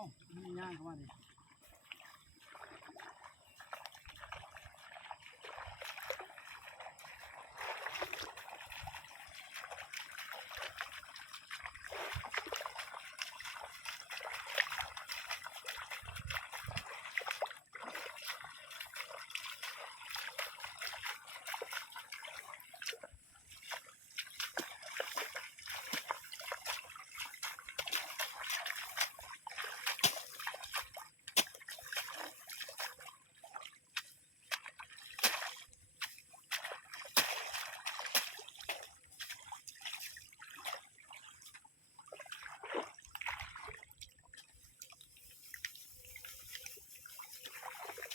ามีย่างเข้ามาดิ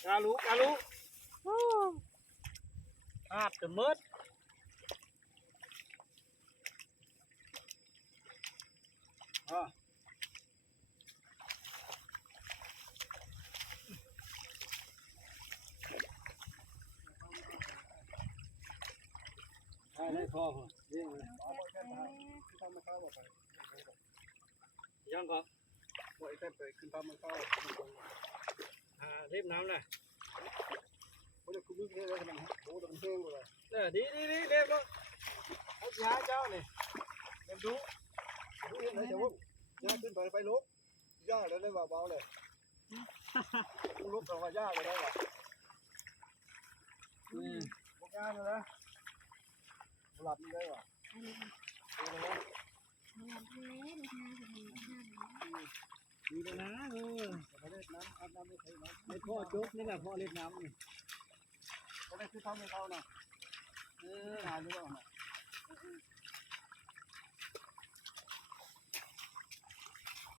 กาลูอาดจะมืดได้พอเรื่องเลยยังก็ปล่อยแต่ไปขึ้นตามมันเข้าเรียบน้ำเลยโอ้ยคุณวิ่งเลยมันโอ้ยมันเท่งเลยดีเรียบแล้วเอายาเจ้าเนี่ยเรียบดูเห็นไหมเจ้าวุ้ยาขึ้นไปลุกยาเลยได้เบาๆเลยลุกแต่ว่ายาเลยได้หรอพวกยาเลยนะหลับได้หรอดีเลยนะเล่นน้ำอาบน้ำไม่เคยน้ำไม่พ่อจุกนี่แหละพ่อเล่นน้ำนี่เขาได้คือทำให้เขานะหาหรือเปล่า